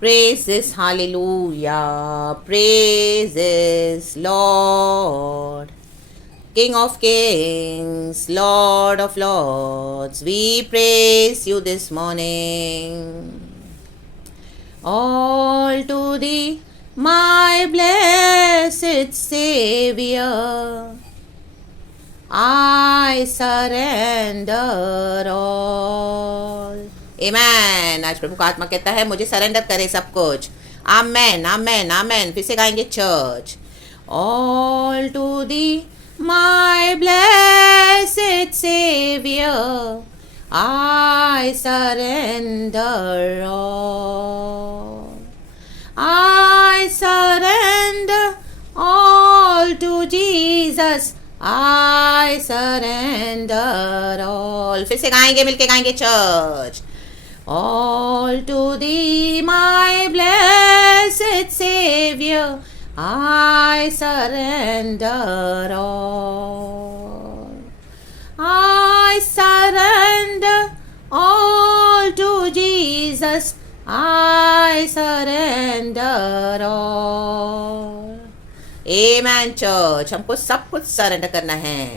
Praises, hallelujah. Praises, Lord. King of kings, Lord of lords, we praise you this morning. All to thee, my blessed Savior, I surrender all. Amen. आज प्रभु का आत्मा कहता है मुझे surrender करे सब कुछ. आमेन आमेन आमेन. फिर से गाएंगे church. All to thee, my blessed Savior, I surrender all. I surrender all to Jesus. I surrender all. फिर से गाएंगे, मिलके गाएंगे church. All to thee, my blessed Savior, I surrender all. I surrender all to Jesus. I surrender all. Amen church. हमको सब कुछ surrender करना है,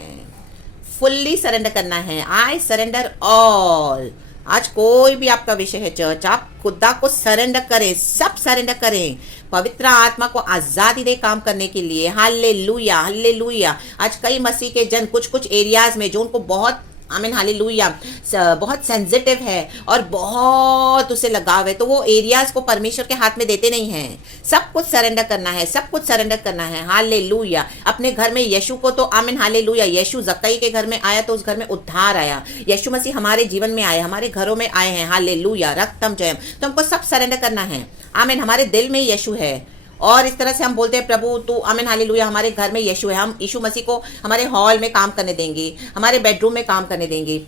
फुल्ली सरेंडर करना है. आई सरेंडर ऑल. आज कोई भी आपका विषय है चर्च, आप खुदा को सरेंडर करें, सब सरेंडर करें, पवित्र आत्मा को आजादी दे काम करने के लिए. Hallelujah hallelujah. आज कई मसीह के जन कुछ एरियाज में जो उनको बहुत आमीन हालेलुया बहुत सेंसिटिव है और बहुत उसे लगाव है, तो वो एरियाज को परमेश्वर के हाथ में देते नहीं हैं. सब कुछ सरेंडर करना है, सब कुछ सरेंडर करना है. हालेलुया. अपने घर में यीशु को तो आमीन हालेलुया. यीशु जक्कई के घर में आया तो उस घर में उद्धार आया. यीशु मसीह हमारे जीवन में आए, हमारे घरों में आए हैं. हालेलुया. रक्तम जयम. तो हमको सब सरेंडर करना है. आमीन. हमारे दिल में यीशु है और इस तरह से हम बोलते हैं प्रभु तू आमीन हालेलुया हमारे घर में यीशु है. हम यीशु मसीह को हमारे हॉल में काम करने देंगे, हमारे बेडरूम में काम करने देंगे,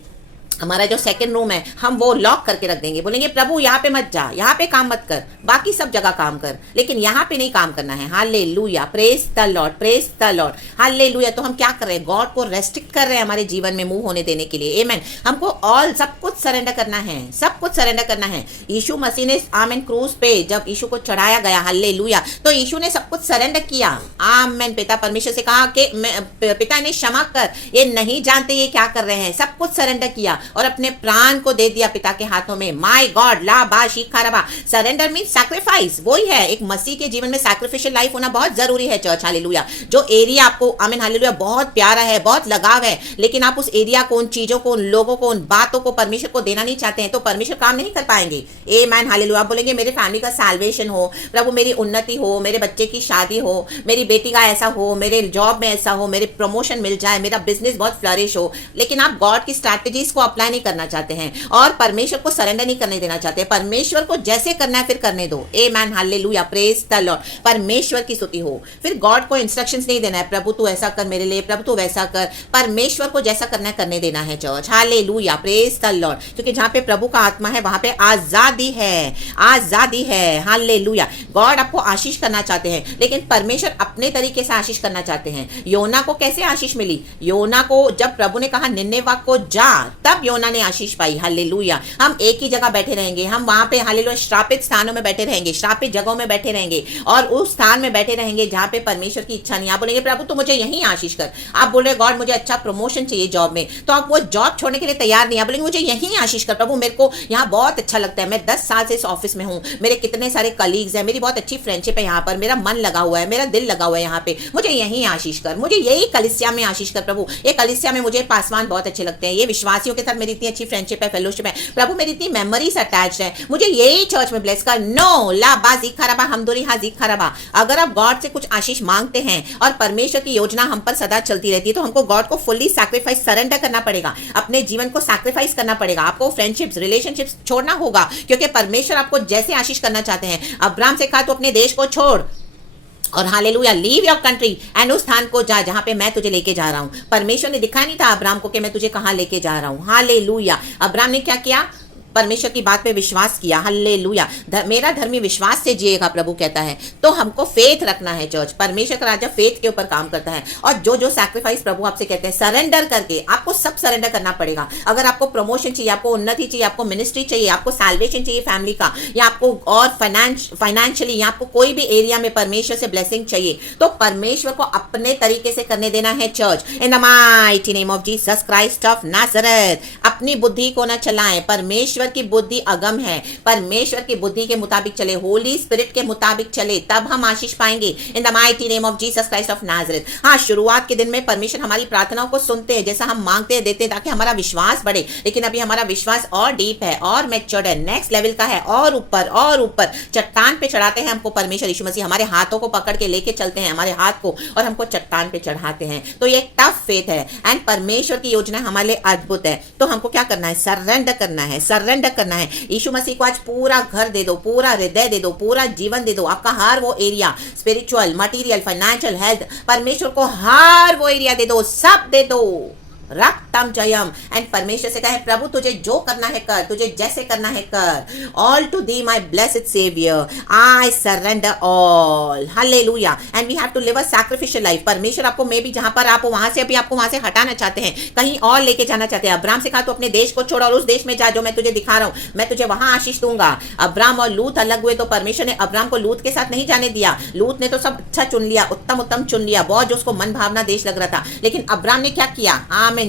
हमारा जो सेकंड रूम है हम वो लॉक करके रख देंगे. बोलेंगे प्रभु यहाँ पे मत जा, यहाँ पे काम मत कर, बाकी सब जगह काम कर, लेकिन यहाँ पे नहीं काम करना है. Hallelujah. Praise the Lord, praise the Lord. Hallelujah. तो हम क्या कर रहे हैं? गॉड को रेस्ट्रिक्ट कर रहे हैं हमारे जीवन में मूव होने देने के लिए. आमीन. हमको ऑल सब कुछ सरेंडर करना है, सब कुछ सरेंडर करना है. यीशु मसीह ने आमीन क्रूज पे जब यीशु को चढ़ाया गया, हालेलुया, तो यीशु ने सब कुछ सरेंडर किया. आमीन. पिता परमेश्वर से कहा कि पिता ने क्षमा कर, ये नहीं जानते ये क्या कर रहे हैं. सब कुछ सरेंडर किया और अपने प्राण को दे दिया पिता के हाथों में. माय गॉड ला बा शीखा रबा. Surrender mean sacrifice. वही है एक मसीह के जीवन में सैक्रिफिशियल लाइफ होना बहुत जरूरी है चर्च. हालेलुया. जो एरिया आपको आमीन हालेलुया बहुत प्यारा है, बहुत लगाव है, लेकिन आप उस एरिया को, उन चीजों को, उन लोगों को, उन बातों को परमेश्वर को देना नहीं चाहते हैं, तो परमेश्वर काम नहीं कर पाएंगे. आमीन हालेलुया. आप बोलेंगे मेरे फैमिली का सैल्वेशन हो, प्रभु मेरी उन्नति हो, मेरे बच्चे की शादी हो, मेरी बेटी का ऐसा हो, मेरे जॉब में ऐसा हो, मेरे प्रमोशन मिल जाए, मेरा बिजनेस बहुत फ्लरिश हो, लेकिन आप गॉड की स्ट्रैटेजीज को अप्लाई नहीं करना चाहते हैं और परमेश्वर को सरेंडर नहीं करने देना चाहते. परमेश्वर को जैसे करना है फिर करने दो. आमीन हालेलुया. Praise the Lord. परमेश्वर की स्तुति हो. फिर गॉड को इंस्ट्रक्शंस नहीं देना है प्रभु तू ऐसा कर मेरे लिए, प्रभु तू वैसा कर. परमेश्वर को जैसा करना है करने देना है church. Hallelujah. Praise the Lord. क्योंकि जहां पे प्रभु का आत्मा है वहां पे आजादी है, आजादी है. हालेलुया. गॉड आपको आशीष करना चाहते हैं, लेकिन परमेश्वर अपने तरीके से आशीष करना चाहते हैं. योना को कैसे आशीष मिली? योना को जब प्रभु ने कहा निन्नेवा को जा, तब योना ने आशीष पाई. हालेलुया. हम एक ही जगह बैठे रहेंगे, हम वहां पे हालेलुया श्रापित स्थानों में बैठे रहेंगे, श्रापित जगहों में बैठे रहेंगे और उस स्थान में बैठे रहेंगे जहां पे परमेश्वर की इच्छा नहीं. आप बोलेंगे प्रभु तो मुझे यहीं आशीष कर. आप बोल रहे गॉड मुझे अच्छा प्रमोशन चाहिए जॉब में, तो आप वो जॉब छोड़ने के लिए तैयार नहीं. आप बोलेंगे मुझे यहीं आशीष कर प्रभु, मेरे को यहाँ बहुत अच्छा लगता है, मैं 10 साल से इस ऑफिस में हूँ, मेरे कितने सारे कलीग्स हैं, मेरी बहुत अच्छी फ्रेंडशिप है यहाँ पर, मेरा मन लगा हुआ है, मेरा दिल लगा हुआ है यहाँ पे, मुझे यहीं आशीष कर, मुझे यही कलिसिया में आशीष कर प्रभु. ये कलिसिया में मुझे पासवान बहुत अच्छे लगते हैं, ये विश्वासियों के साथ मेरी इतनी अच्छी फ्रेंडशिप है, फेलोशिप है प्रभु, मेरी इतनी मेमोरीज अटैच्ड है, मुझे यही चर्च में ब्लेस कर. नो ला बा जीखा रबा हमदोरी हा जीखा रबा. अगर आप गॉड से कुछ आशीष मांगते हैं और परमेश्वर की योजना हम पर सदा चलती रहती है, तो हमको गॉड को फुल्ली सैक्रिफाइस सरेंडर करना पड़ेगा, अपने जीवन को सैक्रिफाइस करना पड़ेगा. आपको फ्रेंडशिप्स, रिलेशनशिप्स छोड़ना होगा, क्योंकि परमेश्वर आपको जैसे आशीष करना चाहते हैं. अब्राहम से कहा तो अपने देश को छोड़ और hallelujah leave your country and उस स्थान को जा जहां पे मैं तुझे लेके जा रहा हूं. परमेश्वर ने दिखाया नहीं था अब्राहम को कि मैं तुझे कहां लेके जा रहा हूं. हालेलुया. अब्राहम ने क्या किया? परमेश्वर की बात पे विश्वास किया, हालेलुया, मेरा धर्मी विश्वास से जिएगा, प्रभु कहता है। तो हमको फेथ रखना है चर्च। परमेश्वर का राजा फेथ के ऊपर काम करता है। और जो जो सैक्रिफाइस प्रभु आपसे कहते हैं, सरेंडर करके आपको सब सरेंडर करना पड़ेगा। अगर आपको प्रमोशन चाहिए, आपको उन्नति चाहिए, आपको मिनिस्ट्री चाहिए, आपको सैल्वेशन चाहिए फैमिली का, या आपको और फाइनेंशियली, या आपको कोई भी एरिया में परमेश्वर से ब्लेसिंग चाहिए, तो परमेश्वर को अपने तरीके से करने देना है church. In the mighty name of Jesus Christ of Nazareth. अपनी बुद्धि को न चलाएं, परमेश्वर की बुद्धि अगम है। परमेश्वर की बुद्धि के मुताबिक चले, होली स्पिरिट के मुताबिक चले, तब हम आशीष पाएंगे। इन the mighty name of Jesus Christ of Nazareth. हाँ, शुरुआत के दिन में परमेश्वर हमारी प्रार्थनाओं को सुनते हैं, जैसा हम मांगते हैं देते हैं, ताकि हमारा विश्वास बढ़े। लेकिन अभी हमारा विश्वास और डीप है, और मैच्योर्ड है, नेक्स्ट लेवल का है, और ऊपर चट्टान पे चढ़ाते हैं हमको परमेश्वर यीशु मसीह। हमारे हाथों को पकड़ के लेके चलते हैं, हमारे हाथ को, और हमको चट्टान पे चढ़ाते हैं। तो ये टफ फेथ है, एंड परमेश्वर की योजना हमारे लिए अद्भुत है। तो हमको क्या करना है? सरेंडर करना है, सरेंडर करना है। यीशु मसीह को आज पूरा घर दे दो, पूरा हृदय दे दो, पूरा जीवन दे दो। आपका हर वो area, spiritual, material, financial, health, परमेश्वर को हर वो एरिया दे दो, सब दे दो। रक्तम जयम। एंड परमेश्वर से कहे, प्रभु तुझे जो करना है कर, तुझे जैसे करना है कर। All to thee my blessed saviour, I surrender all. Hallelujah. And we have to live a sacrificial life. परमेश्वर आपको, मे भी जहां पर आप वहां से अभी आपको वहां से हटाना चाहते हैं, कहीं और लेके जाना चाहते हैं। अब्राहम से कहा, तो अपने देश को छोड़ और उस देश में जा जो मैं तुझे दिखा रहा हूं, मैं तुझे वहां आशीष दूंगा। अब्राहम और लूत अलग हुए, तो परमेश्वर ने अब्राहम को लूत के साथ नहीं जाने दिया। लूत ने तो सब अच्छा चुन लिया, उत्तम चुन लिया, बहुत जो उसको मन भावना देश लग रहा था। लेकिन अब्राहम ने क्या किया? आमीन,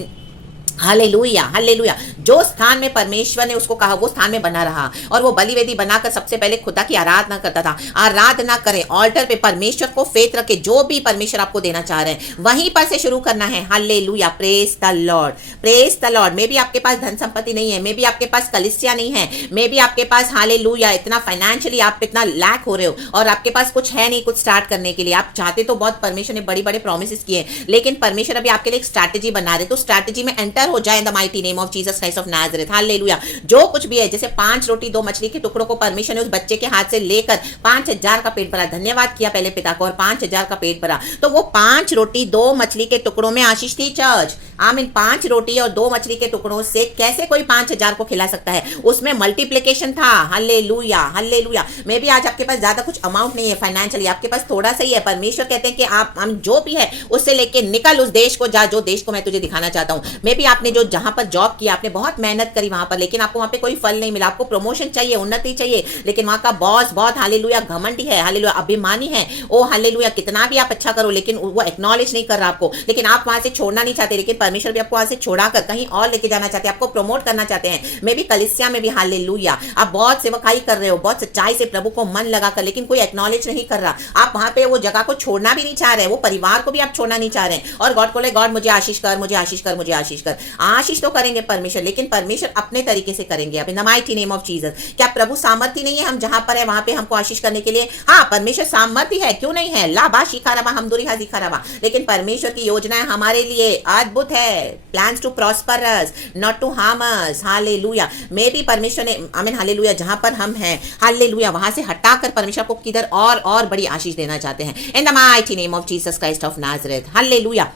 हालेलुया, हालेलुया। जो स्थान में परमेश्वर ने उसको कहा, वो स्थान में बना रहा, और वो बलि वेदी बनाकर सबसे पहले खुदा की आराधना करता था। आराधना करें, ऑल्टर पे परमेश्वर को फेथ रखे। जो भी परमेश्वर आपको देना चाह रहे हैं, वहीं पर से शुरू करना है। Hallelujah, praise the Lord, praise the Lord. मे भी आपके पास धन संपत्ति नहीं है, मे भी आपके पास कलिसिया नहीं है, मे भी आपके पास, हालेलुया, इतना फाइनेंशियली आप इतना लैक हो रहे हो, और आपके पास कुछ है नहीं कुछ स्टार्ट करने के लिए। आप चाहते तो बहुत, परमेश्वर ने बड़ी बड़े प्रोमिस किए, लेकिन परमेश्वर अभी आपके लिए एक स्ट्रैटेजी बना रहे। तो स्ट्रैटेजी में एंटर हो जाए इन the mighty name of Jesus Christ of Nazareth. Hallelujah. जो कुछ भी है, जैसे 5 रोटी 2 मछली के टुकड़ों को परमेश्वर ने उस बच्चे के हाथ से लेकर 5000 का पेट भरा। धन्यवाद किया पहले पिता को, और 5000 का पेट भरा। तो वो 5 रोटी 2 मछली के टुकड़ों में आशीष थी चर्च। आमीन। 5 रोटी और 2 मछली के टुकड़ों से कैसे कोई 5000 को खिला सकता है? उसमें मल्टीप्लिकेशन था। Hallelujah, hallelujah. मे भी आज आपके पास ज्यादा कुछ अमाउंट नहीं है फाइनेंशियली, आपके पास थोड़ा सा ही है। परमेश्वर कहते हैं कि आप, हम जो भी है उससे लेके निकल, उस देश को जा, जो देश को मैं तुझे दिखाना चाहता हूँ। मे भी आपने जो जहां पर जॉब किया, आपने बहुत मेहनत करी वहां पर, लेकिन आपको वहां पे कोई फल नहीं मिला। आपको प्रमोशन चाहिए, उन्नति चाहिए, लेकिन वहां का बॉस बहुत, हालेलुया, घमंडी है, हालेलुया, अभिमानी है। ओ हालेलुया, कितना भी आप अच्छा करो, लेकिन वो एक्नॉलेज नहीं कर रहा आपको। लेकिन आप वहां से छोड़ना नहीं चाहते, लेकिन परमेश्वर भी आपको वहां से छोड़ाकर कहीं और लेके जाना चाहते हैं, आपको प्रमोट करना चाहते हैं। मे भी कलिसिया में भी, हालेलुया, आप बहुत सेवकाई कर रहे हो, बहुत सच्चाई से प्रभु को मन लगाकर, लेकिन कोई एक्नॉलेज नहीं कर रहा। आप वहां पे वो जगह को छोड़ना भी नहीं चाह रहे, वो परिवार को भी आप छोड़ना नहीं चाह रहे हैं, और गॉड को ले, गॉड मुझे आशीष कर, मुझे आशीष कर, मुझे आशीष कर। आशीष तो करेंगे परमेश्वर, लेकिन परमेश्वर अपने तरीके से करेंगे। अब इन the mighty name of Jesus. क्या प्रभु सामर्थ्य नहीं है हम जहां पर है वहां पे हमको आशीष करने के लिए? हाँ, परमेश्वर सामर्थ्य है, क्यों नहीं है? लाबा शिखारावा हमदुरी हाजिखारावा। लेकिन परमेश्वर की योजनाएं हमारे लिए अद्भुत है। Plans to prosper us, not to harm us. Hallelujah. मे भी परमेश्वर ने, आमीन, हालेलुया, जहां पर हम हैं, हालेलुया, वहां से हटाकर परमेश्वर को किधर और बड़ी आशीष देना चाहते हैं। In the mighty name of Jesus Christ of Nazareth. Hallelujah.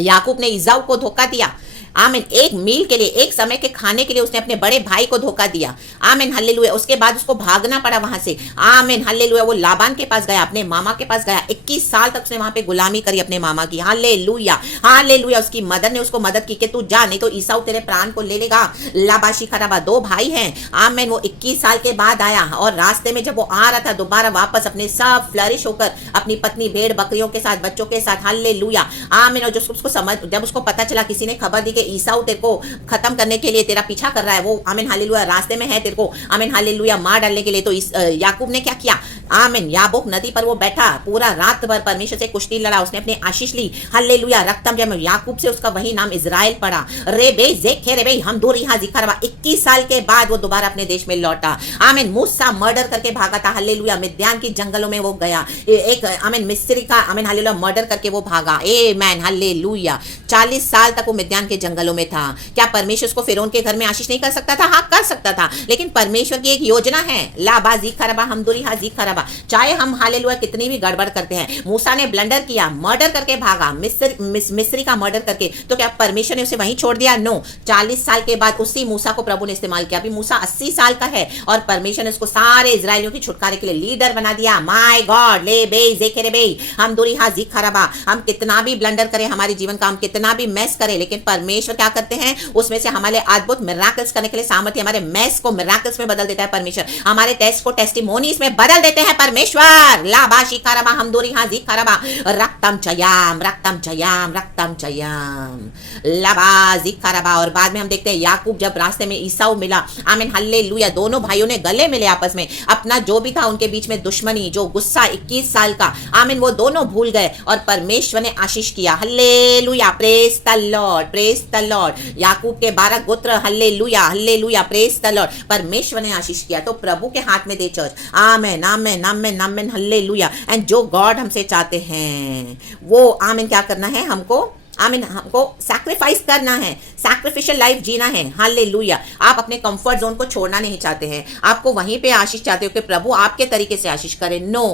याकूब ने ईसाऊ को धोखा दिया। आमीन। एक मील के लिए, एक समय के खाने के लिए उसने अपने बड़े भाई को धोखा दिया। आमीन, हालेलुया। उसके बाद उसको भागना पड़ा वहां से। आमीन, हालेलुया। वो लाबान के पास गया, अपने मामा के पास गया। 21 साल तक उसने वहां पे गुलामी करी अपने मामा की। Hallelujah, hallelujah. उसकी मदर ने उसको मदद की कि तू जा, नहीं तो ईसाऊ तेरे प्राण को ले लेगा। लाबाशी खराबा 2 भाई हैं। आमीन। वो 21 साल के बाद आया, और रास्ते में जब वो आ रहा था दोबारा वापस अपने सब फ्लरिश होकर, अपनी पत्नी, भेड़ बकरियों के साथ, बच्चों के साथ, हालेलुया, आमीन। और जब उसको पता चला, किसी ने खबर दी कि ईसाऊ तेरे को खत्म करने के लिए तेरा पीछा कर रहा है, वो, आमीन, हालेलुया, रास्ते में है तेरे को, आमीन, हालेलुया, मार डालने के लिए, तो याकूब ने क्या किया? आमीन, याबोक नदी पर वो बैठा, पूरा रात भर परमेश्वर से कुश्ती लड़ा, उसने अपनी आशीष ली। हालेलुया। रक्तम जब याकूब से उसका वही नाम इजराइल पड़ा। रे बे जेखे रे बे हम दूरी हां जिखरवा। 21 साल के बाद वो दोबारा अपने देश में लौटा। आमीन। मूसा मर्डर करके भागा था। हालेलुया। मिद्यान की जंगलों में वो गया, एक, आमीन, मिस्री का, आमीन, हालेलुया, मर्डर करके वो भागा। आमीन, हालेलुया। 40 साल तक वो मिद्यान के जंगलों में था। क्या परमेश्वर उसको फिरौन के घर में आशीष नहीं कर सकता था? हाँ, कर सकता था, लेकिन परमेश्वर की एक योजना है। लाबा जी खरबा हमदुरी हाजी खरबा। खराबा। चाहे हम हालेलुया कितनी भी गड़बड़ करते हैं, मूसा ने ब्लंडर किया, मर्डर करके भागा, मिस्री का मर्डर करके, तो क्या परमेश्वर ने उसे वहीं छोड़ दिया? नो। 40 साल के बाद उसी मूसा को प्रभु ने इस्तेमाल किया। अभी मूसा 80 साल का है और परमेश्वर ने उसको सारे इजरायलियों की छुटकारे के लिए लीडर बना दिया। माय गॉड, ले बे जेखेरे बे, हम दूरी हाजी खराबा। हम कितना भी ब्लंडर करें हमारे जीवन का, हम कितना भी मैस करें, लेकिन परमेश्वर क्या करते हैं, उसमें से हमारे अद्भुत मिराकल्स करने के लिए सामर्थ्य, हमारे मैस को मिराकल्स में बदल देता है परमेश्वर, हमारे टेस्ट को टेस्टिमोनीज में बदल देते हैं परमेश्वर। लाबाशी खराबा, हम दूरी हाजी खराबा, रक्तम चयाम, रक्तम चयाम, रक्तम चयाम, लाबाजी खराबा। और बाद में हम देखते हैं याकूब जब रास्ते में ईसाऊ मिला, आमीन हालेलुया, दोनों भाइयों ने गले मिले आपस में, अपना जो भी था उनके बीच में दुश्मनी, जो गुस्सा 21 साल का, आमीन, वो दोनों भूल गए और परमेश्वर ने आशीष किया। Hallelujah, praise the Lord, praise the Lord. याकूब के 12 गोत्र, hallelujah, hallelujah, praise the Lord, परमेश्वर ने आशीष किया। तो प्रभु के हाथ में दे चर्च, आमीन, आमीन, आमीन, आमीन, हल्लेलुया। एंड जो गॉड हमसे चाहते हैं वो, आमीन, क्या करना है हमको, आमीन, हमको सैक्रिफाइस करना है, सैक्रिफिशियल लाइफ जीना है। हालेलुया। आप अपने कंफर्ट जोन को छोड़ना नहीं चाहते हैं, आपको वहीं पे आशीष चाहते हो कि प्रभु आपके तरीके से आशीष करे। नो,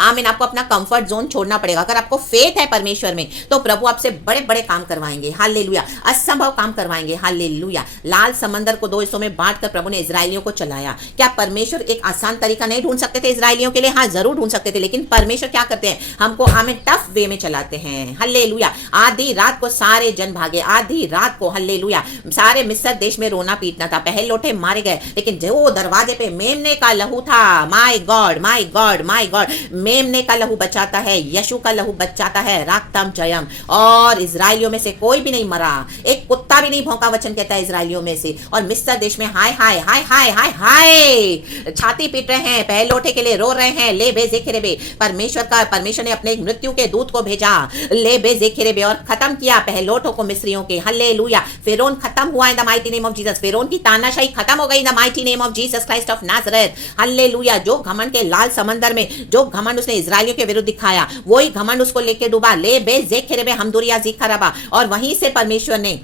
आमीन, आपको अपना कंफर्ट जोन छोड़ना पड़ेगा। अगर आपको फेथ है परमेश्वर में तो प्रभु आपसे बड़े बड़े काम करवाएंगे। हालेलुया, असंभव काम करवाएंगे। हालेलुया। लाल समंदर को 2 हिस्सों में बांटकर प्रभु ने इजरायलियों को चलाया। क्या परमेश्वर एक आसान तरीका नहीं ढूंढ सकते थे इजरायलियों के लिए? हाँ, जरूर ढूंढ सकते थे, लेकिन परमेश्वर क्या करते हैं, हमको आमीन टफ वे में चलाते हैं। हालेलुया। आधी रात को सारे जन भागे, आधी रात को, हल्लेलुया, सारे मिस्र देश में रोना पीटना था, पहले लोटे मारे गए, लेकिन जो दरवाजे पे मेमने का लहू था, my God, my God, my God, मेमने का लहू बचाता है, यशु का लहू बचाता है, राक्तम जयम। और इजराइलियों में से कोई भी नहीं मरा, एक कुत्ता भी नहीं भौंका, वचन कहता है इजराइलियों में से। और मिस्र देश में हाय हाय हाय हाय हाय हाय, छाती पीट रहे हैं, पहले लोटे के लिए रो रहे हैं। ले बे जेखेरे बे, परमेश्वर ने अपने मृत्यु के दूत को भेजा, ले बे जेखेरे बे, और खत्म किया पहलोठों को मिस्रियों के। हल्लेलुया। फिरौन खत्म हुआ इन the mighty name of Jesus, फिरौन की तानाशाही खत्म हो गई इन the mighty name of Jesus Christ of Nazareth. Hallelujah. जो घमंड के लाल समंदर में, जो घमंड उसने इजरायलियों के विरुद्ध दिखाया, वही घमंड उसको लेके डूबा। ले बे जेखेरे बे हमदुरिया जिखरबा, और वहीं से परमेश्वर ने,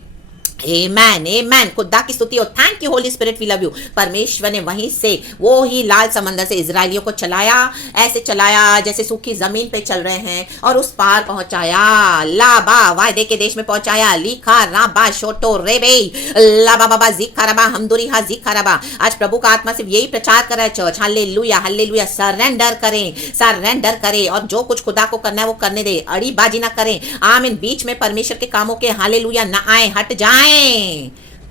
आमेन, आमेन, खुदा की स्तुति हो, thank you Holy Spirit, we love you. परमेश्वर ने वहीं से वो ही लाल समंदर से इजरायलियों को चलाया, ऐसे चलाया जैसे सूखी जमीन पे चल रहे हैं, और उस पार पहुंचाया, लाबा वायदे के देश में पहुंचाया। लिखा राबा शोटो रेबे, लाबा बाबा जिखरबा हमदुरी हा जिखरबा। आज प्रभु का आत्मा सिर्फ यही प्रचार कर रहा है चर्च। Hallelujah, hallelujah. सरेंडर करें, सरेंडर करें, और जो कुछ खुदा को करना है वो करने दे, अड़ीबाजी ना करें। आमीन। बीच में परमेश्वर के कामों के, हालेलुया, ना आए, हट जाए।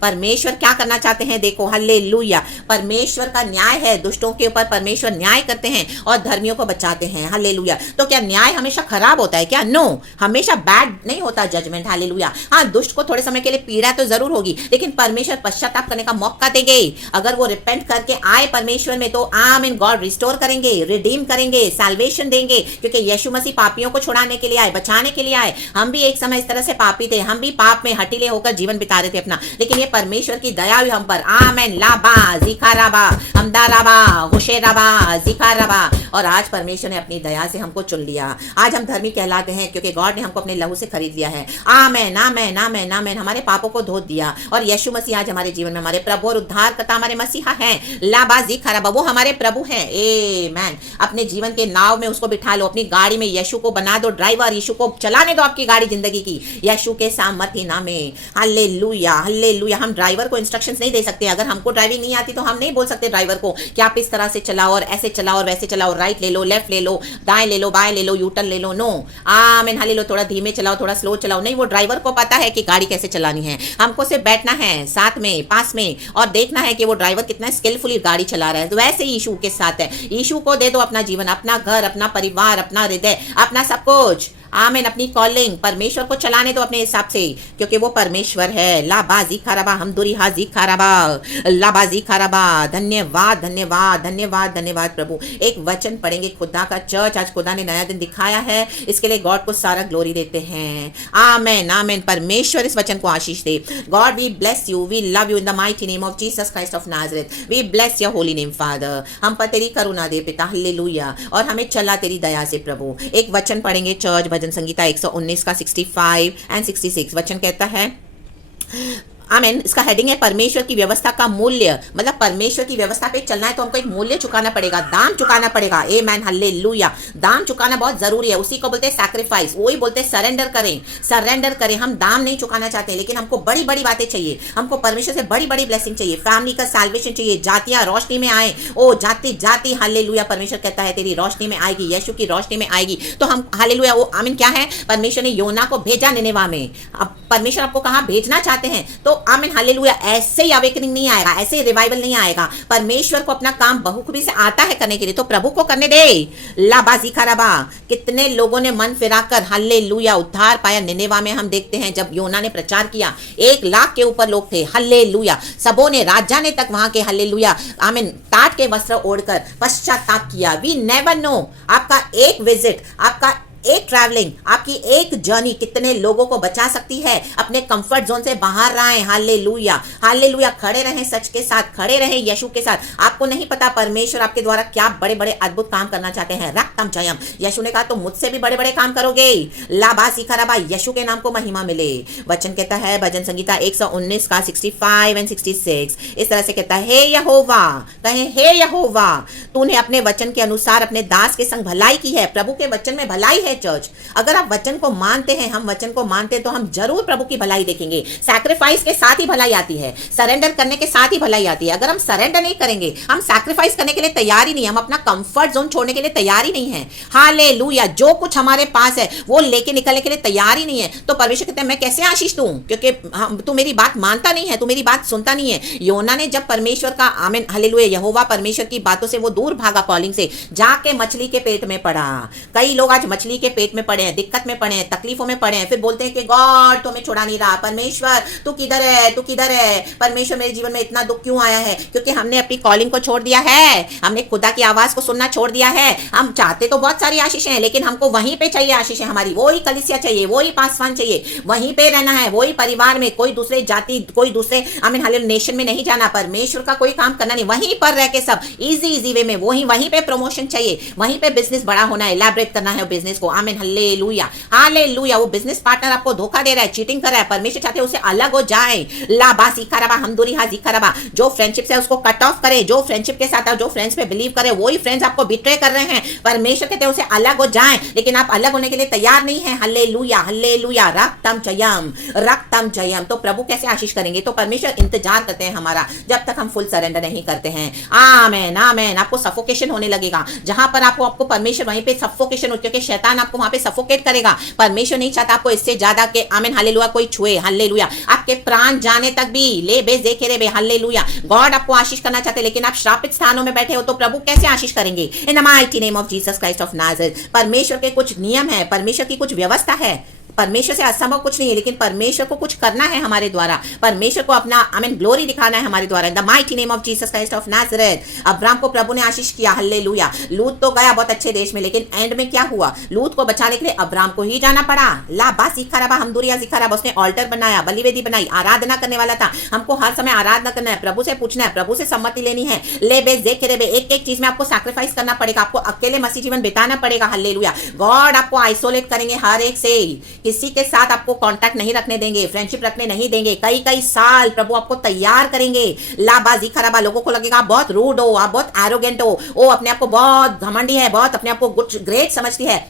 परमेश्वर क्या करना चाहते हैं, देखो, हल्लेलुया। परमेश्वर का न्याय है, दुष्टों के ऊपर परमेश्वर न्याय करते हैं और धर्मियों को बचाते हैं। हल्लेलुया। तो क्या न्याय हमेशा खराब होता है क्या? नो, हमेशा बैड नहीं होता जजमेंट। हालेलुया। हाँ, दुष्ट को थोड़े समय के लिए पीड़ा तो जरूर होगी, लेकिन परमेश्वर पश्चाताप करने का मौका देंगे। अगर वो रिपेंट करके आए परमेश्वर में, तो आमीन, गॉड रिस्टोर करेंगे, रिडीम करेंगे, सैल्वेशन देंगे, क्योंकि यीशु मसीह पापियों को छुड़ाने के लिए आए, बचाने के लिए आए। हम भी एक समय इस तरह से पापी थे, हम भी पाप में हटीले होकर जीवन बिता रहे थे अपना, लेकिन परमेश्वर की दया हुई हम पर। आमेन। लाबा जिखाराबा हमदाराबा हुशेराबा जिखाराबा। और आज परमेश्वर ने अपनी दया से हमको चुन लिया। आज हम धर्मी कहलाते हैं क्योंकि गॉड ने हमको अपने लहू से खरीद लिया है। आमेन, आमेन, आमेन, आमेन। हमारे पापों को धो दिया, और यीशु मसीह आज हमारे जीवन में हमारे प्रभु और उद्धारकर्ता, हमारे मसीहा हैं। लाबा जिखाराबा, वो हमारे प्रभु हैं। आमेन। अपने जीवन के नाव में उसको बिठा लो, अपनी गाड़ी में यीशु को बना दो ड्राइवर, यीशु को चलाने दो आपकी गाड़ी जिंदगी की, यीशु के सामर्थ्य नाम में। Hallelujah, hallelujah. हम ड्राइवर को इंस्ट्रक्शंस नहीं दे सकते। अगर हमको ड्राइविंग नहीं आती तो हम नहीं बोल सकते ड्राइवर को कि आप इस तरह से चलाओ और ऐसे चलाओ और वैसे चलाओ, राइट ले लो, लेफ्ट ले लो, दाएं ले लो, बाएं ले लो, यूटर्न ले लो। नो, आमीन, हालेलुया। थोड़ा धीमे चलाओ, थोड़ा स्लो चलाओ, नहीं, वो ड्राइवर को पता है कि गाड़ी कैसे चलानी है। हमको सिर्फ बैठना है साथ में, पास में, और देखना है कि वो ड्राइवर कितना स्किलफुली गाड़ी चला रहा है। तो वैसे ही यीशु के साथ है। यीशु को दे दो अपना जीवन, अपना घर, अपना परिवार, अपना हृदय, अपना सब कुछ। आमीन। अपनी कॉलिंग परमेश्वर को चलाने दो अपने हिसाब से, क्योंकि वो परमेश्वर है। लाबाजी खाराबा हमदुरी हाजी खाराबा, लाबाजी खाराबा। धन्यवाद, धन्यवाद, धन्यवाद, धन्यवाद प्रभु। एक वचन पढ़ेंगे खुदा का। चर्च, आज खुदा ने नया दिन दिखाया है, इसके लिए गॉड को सारा ग्लोरी देते हैं। आमेन, आमेन। परमेश्वर इस वचन को आशीष दे। God we bless you, we love you in the mighty name of Jesus Christ of Nazareth. We bless your holy name Father. हम पर तेरी करुणा दे पिता, हालेलुया, और हमें चला तेरी दया से प्रभु। एक वचन पढ़ेंगे चर्च, भजन संगीता 119 का 65 एंड 66। वचन कहता है, आमीन। इसका हेडिंग है परमेश्वर की व्यवस्था का मूल्य। मतलब परमेश्वर की व्यवस्था पे चलना है तो हमको एक मूल्य चुकाना पड़ेगा, दाम चुकाना पड़ेगा। आमीन, हालेलुया। दाम चुकाना बहुत जरूरी है, उसी को बोलते हैं सैक्रिफाइस, वही बोलते हैं सरेंडर करें। सरेंडर करें। हम दाम नहीं चुकाना चाहते, लेकिन हमको बड़ी बड़ी बातें चाहिए, हमको परमेश्वर से बड़ी बड़ी ब्लेसिंग चाहिए, फैमिली का सैल्वेशन चाहिए, जातियां रोशनी में आए। ओ जाति जाति, हालेलुया, परमेश्वर कहता है तेरी रोशनी में आएगी, यीशु की रोशनी में आएगी। तो हम हालेलुया, वो आमीन क्या है, परमेश्वर ने योना को भेजा निनेवा में। अब परमेश्वर आपको कहां भेजना चाहते हैं, तो आमीन हालेलुया, ऐसे ही अवेकनिंग नहीं आएगा, ऐसे ही रिवाइवल नहीं आएगा। परमेश्वर को अपना काम बहुखूबी से आता है करने के लिए, तो प्रभु को करने दे। लाबाजी खराबा, कितने लोगों ने मन फिराकर हालेलुया उद्धार पाया। निनेवा में हम देखते हैं जब योना ने प्रचार किया, 1 लाख के ऊपर लोग थे, हालेलुया। सबों ने, राजा ने तक वहां के हालेलुया आमीन टाट के वस्त्र ओढ़कर पश्चाताप किया। वी नेवर नो, आपका एक विजिट, आपका एक ट्रैवलिंग, आपकी एक जर्नी कितने लोगों को बचा सकती है, अपने कंफर्ट जोन से बाहर आए। Hallelujah, hallelujah. खड़े रहें सच के साथ, खड़े रहें यीशु के साथ। आपको नहीं पता परमेश्वर आपके द्वारा क्या बड़े बड़े अद्भुत काम करना चाहते हैं। रक्तम जयम, यीशु ने कहा तो मुझसे भी बड़े बड़े काम करोगे। लाबा सिखाराबा, यीशु के नाम को महिमा मिले। वचन कहता है भजन संगीता 119 का 65 और 66 इस तरह से कहता है, हे यहोवा, कहें हे यहोवा, तूने अपने वचन के अनुसार अपने दास के संग भलाई की है। प्रभु के वचन में भलाई है चर्च। अगर आप वचन को मानते हैं, हम वचन को मानते हैं, तो हम जरूर प्रभु की भलाई देखेंगे। सैक्रिफाइस के साथ ही भलाई आती है, सरेंडर करने के साथ ही भलाई आती है। अगर हम सरेंडर नहीं करेंगे, हम सैक्रिफाइस करने के लिए तैयार ही नहीं, हम अपना कंफर्ट जोन छोड़ने के लिए तैयार ही नहीं है, हालेलुया, जो कुछ हमारे पास है वो लेके निकलने के लिए तैयार ही नहीं है, तो परमेश्वर कहते हैं मैं कैसे आशीष दूं, क्योंकि तू मेरी बात मानता नहीं है, तू मेरी बात सुनता नहीं है। योना ने जब परमेश्वर का आमीन हालेलुया यहोवा परमेश्वर की बातों से वो दूर भागा, कॉलिंग से, जाके मछली के पेट में पड़ा। कई लोग आज मछली के पेट में पड़े हैं, दिक्कत में पड़े हैं, तकलीफों में पड़े हैं, फिर बोलते हैं कि गॉड तुम्हें छुड़ा नहीं रहा, परमेश्वर तू किधर है, तू किधर है, परमेश्वर मेरे जीवन में इतना दुख क्यों आया है, क्योंकि हमने अपनी कॉलिंग को छोड़ दिया है, हमने खुदा की आवाज को सुनना छोड़ दिया है। हम चाहते तो बहुत सारी आशीषें हैं, लेकिन हमको वहीं पे चाहिए आशीषें, हमारी वही कलीसिया चाहिए, वही पासवान चाहिए, वहीं पे रहना है, वही परिवार में, कोई दूसरे जाति, कोई दूसरे आमीन हालेलुया नेशन में नहीं जाना, परमेश्वर का कोई काम करना नहीं, वहीं पर रह के सब इजी वे में, वहीं पे प्रमोशन चाहिए, वहीं पे बिजनेस बड़ा होना है, इलैबोरेट करना है बिजनेस को। आमीन हालेलुया, हालेलुया। वो बिजनेस पार्टनर आपको धोखा दे रहा है, चीटिंग कर रहा है, परमेश्वर चाहते हैं उसे अलग हो जाए। लाबा सीखाराबा हमदुरी हा जीखाराबा, जो फ्रेंडशिप से उसको कट ऑफ करे, जो फ्रेंडशिप के साथ जो फ्रेंड्स पे बिलीव करे, वही फ्रेंड्स आपको बिट्रे कर रहे हैं, परमेश्वर कहते हैं उसे अलग हो जाए, लेकिन आप अलग होने के लिए तैयार नहीं है। Hallelujah, hallelujah. रक्तम जयम, रक्तम जयम। तो प्रभु कैसे आशीष करेंगे, तो परमेश्वर इंतजार करते हैं हमारा, जब तक हम फुल सरेंडर नहीं करते हैं। आमेन, आमेन। आपको सफोकेशन होने लगेगा, जहां पर आपको परमेश्वर वहीं पे सफोकेशन हो, क्योंकि शैतान आपको वहां पे सफोकेट करेगा। परमेश्वर नहीं चाहता आपको इससे ज्यादा के आमीन हालेलुया कोई छुए, हालेलुया, आपके प्राण जाने तक भी ले बेस देखे रे बे, हालेलुया। गॉड आपको आशीष करना चाहते, लेकिन आप श्रापित स्थानों में बैठे हो, तो प्रभु कैसे आशीष करेंगे। इन the mighty name of Jesus Christ of Nazareth. परमेश्वर के कुछ नियम है, परमेश्वर की कुछ व्यवस्था है, परमेश्वर से असंभव कुछ नहीं है, लेकिन परमेश्वर को कुछ करना है हमारे द्वारा, परमेश्वर को अपना आमीन ग्लोरी दिखाना है हमारे द्वारा। इन the mighty name of Jesus Christ of Nazareth. Abraham को प्रभु ने आशीष किया, हालेलुया। लूत तो गया बहुत अच्छे देश में, लेकिन एंड में क्या हुआ, लूत को बचाने के लिए अब्राहम को ही जाना पड़ा। लाबा सिखाराबा हमदुरिया सिखाराबा, उसने ऑल्टर बनाया, बलिवेदी बनाई, आराधना करने वाला था। हमको हर समय आराधना करना है, प्रभु से पूछना है, प्रभु से सम्मति लेनी है। ले बेस देखे रे बे, एक एक चीज में आपको सैक्रिफाइस करना पड़ेगा, आपको अकेले मसीह जीवन बिताना पड़ेगा। हालेलुया। गॉड आपको आइसोलेट करेंगे हर एक से, किसी के साथ आपको कांटेक्ट नहीं रखने देंगे, फ्रेंडशिप रखने नहीं देंगे। कई कई साल प्रभु आपको तैयार करेंगे। लाबाजी खराबा, लोगों को लगेगा आप बहुत रूड हो, आप बहुत एरोगेंट हो, वो अपने आप को बहुत घमंडी है, बहुत अपने आप को कुछ ग्रेट समझती है,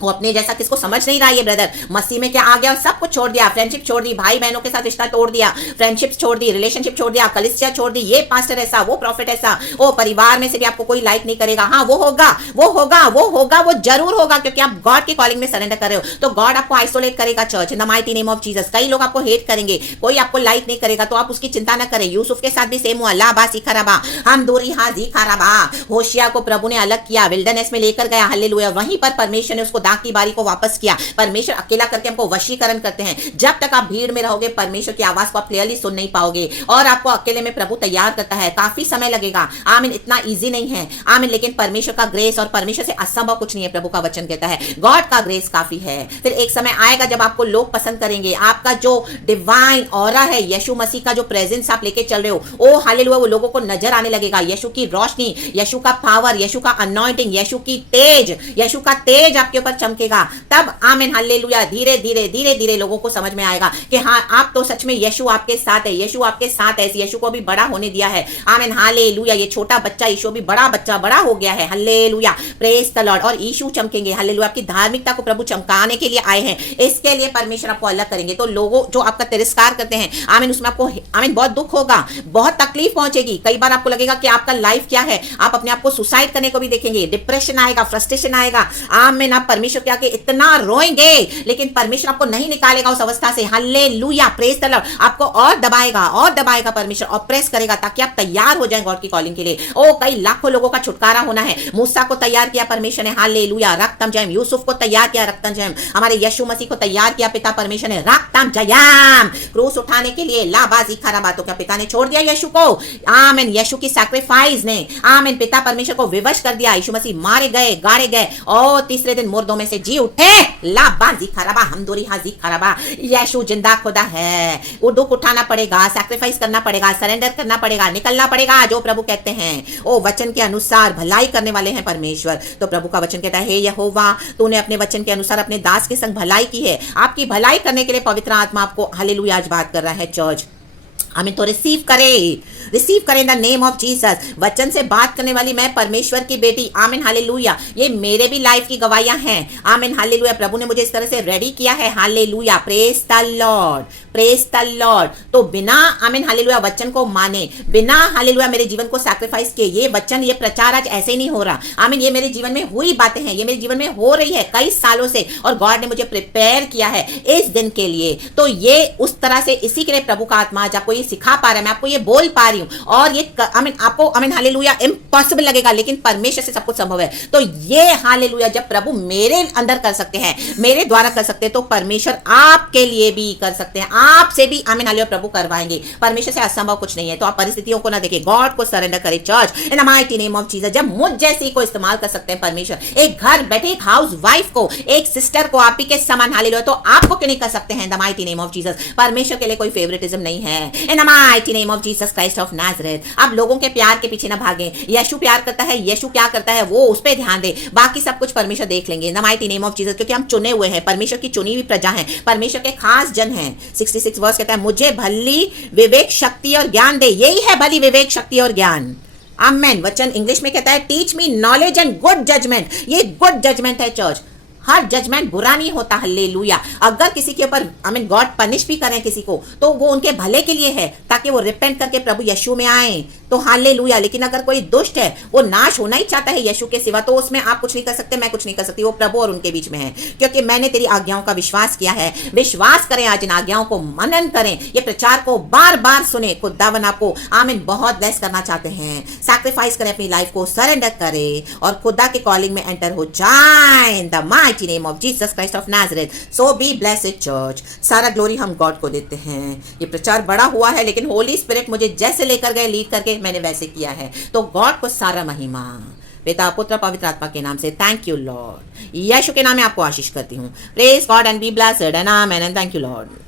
वो अपने जैसा किसको समझ नहीं रहा। ये ब्रदर मसीह में क्या आ गया, सब कुछ छोड़ दिया, फ्रेंडशिप छोड़ दी, भाई बहनों के साथ रिश्ता तोड़ दिया, फ्रेंडशिप छोड़ दी, रिलेशनशिप छोड़ दिया, कलीसिया छोड़ दी, ये पास्टर ऐसा, वो प्रॉफिट ऐसा, वो परिवार में से भी आपको कोई लाइक नहीं करेगा। हाँ वो होगा, वो होगा, वो होगा, वो जरूर होगा, क्योंकि आप गॉड की कॉलिंग में सरेंडर कर रहे हो, तो गॉड आपको आइसोलेट करेगा church, in the mighty name of Jesus. कई लोग आपको हेट करेंगे, कोई आपको लाइक नहीं करेगा, तो आप उसकी चिंता न करें। यूसुफ के साथ भी सेम हुआ, लाबा सिखाराबा हम दूरी हा जीखाराबा। होशिया को प्रभु ने अलग किया, विल्डरनेस में लेकर गया, हालेलुया। वहीं पर परमेश्वर ने उसको दाख की बारी को वापस किया। परमेश्वर अकेला करके हमको वशीकरण करते हैं। जब तक आप भीड़ में रहोगे, परमेश्वर की आवाज को आप क्लियरली सुन नहीं पाओगे, और आपको अकेले में प्रभु तैयार करता है, काफी समय लगेगा। आमीन, इतना इजी नहीं है, आमीन, लेकिन परमेश्वर का ग्रेस, और परमेश्वर से असंभव कुछ नहीं है, प्रभु का वचन कहता है। गॉड का ग्रेस काफी है। फिर एक समय आएगा जब आपको लोग पसंद करेंगे, आपका जो डिवाइन ऑरा है, यीशु मसीह का जो प्रेजेंस आप लेके चल रहे हो, ओ हालेलुया, वो लोगों को नजर आने लगेगा। यीशु की रोशनी, यीशु का पावर, यीशु का अनॉइंटिंग, यीशु की तेज, यीशु का तेज आपके ऊपर चमकेगा, तब आमीन हालेलुया धीरे धीरे धीरे धीरे लोगों को समझ में आएगा कि हाँ आप तो सच में यीशु आपके साथ है, यीशु आपके साथ है। इस यीशु को भी बड़ा होने दिया है। आमीन हालेलुया। ये छोटा बच्चा यीशु भी बड़ा बच्चा बड़ा हो गया है। Hallelujah, praise the Lord. और यीशु चमकेंगे। हालेलुया। आपकी धार्मिकता को प्रभु चमकाने के लिए आए हैं। इसके लिए परमेश्वर आपको अलग करेंगे। तो लोगों जो आपका तिरस्कार करते हैं, आमीन, उसमें आपको आमीन बहुत दुख होगा, बहुत तकलीफ पहुंचेगी। कई बार आपको लगेगा कि आपका लाइफ क्या है, आप अपने आप को सुसाइड करने को भी देखेंगे, डिप्रेशन आएगा, फ्रस्ट्रेशन आएगा। आमीन। आप परमेश्वर के आगे इतना रोएंगे, लेकिन परमेश्वर आपको नहीं निकालेगा उस अवस्था से। Hallelujah, praise the Lord. आपको और दबाएगा परमेश्वर, और प्रेस करेगा ताकि आप तैयार हो जाएं गॉड की कॉलिंग के लिए। ओ कई लाखों लोगों का छुटकारा होना है। मूसा को तैयार किया परमेश्वर ने, हालेलुया, रक्तम जयम। यूसुफ को तैयार किया, रक्तम जयम। हमारे यीशु मसीह को तैयार किया पिता परमेश्वर ने, रक्तम जयम। क्रूस उठाने के लिए लाबाजी खरा बातों का पिता ने छोड़ दिया यीशु को। आमीन। यीशु की सैक्रिफाइस ने आमीन पिता परमेश्वर को विवश कर दिया। यीशु मसीह मारे गए, गाड़े गए और तीसरे दिन मुर्दों में से जी उठे। लाबाजी खराबा हमदोरी हाजी खराबा। यीशु जिंदा खुदा है। वो दुख उठाना पड़ेगा, सैक्रिफाइस करना पड़ेगा, सरेंडर करना पड़ेगा, निकलना पड़ेगा जो प्रभु कहते हैं। ओ वचन के अनुसार भलाई करने वाले हैं परमेश्वर। तो प्रभु का वचन कहता है, हे यहोवा, तूने अपने वचन के अनुसार अपने दास के संग भलाई की है। आपकी भलाई करने के लिए पवित्र आत्मा आपको हालेलुया आज बात कर रहा है चर्च। हमें तो रिसीव करे in the name of Jesus. वचन से बात करने वाली मैं परमेश्वर की बेटी। आमीन हालेलुया। ये मेरे भी लाइफ की गवाहियां हैं। आमीन हालेलुया। प्रभु ने मुझे इस तरह से रेडी किया है। Hallelujah, praise the Lord, praise the Lord. तो बिना आमीन हालेलुया वचन को माने, बिना हालेलुया मेरे जीवन को सैक्रिफाइस किए, ये वचन ये प्रचार आज ऐसे ही नहीं हो रहा। आमीन। ये मेरे जीवन में हुई बातें हैं, ये मेरे जीवन में हो रही है कई सालों से, और गॉड ने मुझे प्रिपेयर किया है इस दिन के लिए। तो ये उस तरह से इसी के लिए प्रभु का आत्मा आज आपको ये सिखा पा रहा है, मैं आपको ये बोल पा रही हूं। और ये आमीन आपको आमीन हालेलुया इम्पॉसिबल लगेगा, लेकिन परमेश्वर से सब कुछ संभव है। तो ये हालेलुया जब प्रभु मेरे अंदर कर सकते हैं, मेरे द्वारा कर सकते हैं, तो परमेश्वर आपके लिए भी कर सकते हैं, आपसे भी आमीन हालेलुया प्रभु करवाएंगे। परमेश्वर से असंभव कुछ नहीं है। तो आप परिस्थितियों को ना देखें, गॉड को सरेंडर करें church in the mighty name of Jesus. जब मुझ जैसी को इस्तेमाल कर सकते हैं परमेश्वर, एक घर बैठे एक हाउस वाइफ को, एक सिस्टर को आप ही के समान हालेलुया, तो आपको क्यों नहीं कर सकते हैं in the mighty name of Jesus. परमेश्वर के लिए कोई फेवरेटिज्म नहीं है। इन the mighty name of Jesus Christ of Nazareth. आप लोगों के प्यार के पीछे ना भागें। यीशु प्यार करता है, यीशु क्या करता है वो उस पे ध्यान दे, बाकी सब कुछ परमेश्वर देख लेंगे इन the mighty name of Jesus. क्योंकि हम चुने हुए हैं, परमेश्वर की चुनी हुई प्रजा हैं, परमेश्वर के खास जन हैं। 66 वर्स कहता है, मुझे भली विवेक शक्ति और ज्ञान दे। यही है भली विवेक शक्ति और ज्ञान। आमेन। वचन इंग्लिश में कहता है, teach me knowledge and good judgment. ये गुड जजमेंट है चर्च। हर जजमेंट बुरा नहीं होता। हालेलुया। अगर किसी के ऊपर आई मीन गॉड पनिश भी करें किसी को, तो वो उनके भले के लिए है, ताकि वो रिपेंट करके प्रभु यीशु में आए। तो हालेलुया। लेकिन अगर कोई दुष्ट है, वो नाश होना ही चाहता है यीशु के सिवा, तो उसमें आप कुछ नहीं कर सकते, मैं कुछ नहीं कर सकती। वो प्रभु और उनके बीच में है। क्योंकि मैंने तेरी आज्ञाओं का विश्वास किया है। विश्वास करें आज इन आज्ञाओं को, मनन करें, ये प्रचार को बार बार सुने। खुदावन आपको आमीन बहुत ब्लेस करना चाहते हैं। सैक्रिफाइस करें, अपनी लाइफ को सरेंडर करें और खुदा के कॉलिंग में एंटर हो जाए इन the mighty name of Jesus Christ of Nazareth. So be blessed church. सारा ग्लोरी हम गॉड को देते हैं। ये प्रचार बड़ा हुआ है, लेकिन होली स्पिरिट मुझे जैसे लेकर गए, लीड करके मैंने वैसे किया है। तो गॉड को सारा महिमा पिता पुत्र पवित्र आत्मा के नाम से थैंक यू लॉर्ड। यीशु के नाम में आपको आशीष करती हूँ। Praise God and be blessed and amen and thank you Lord.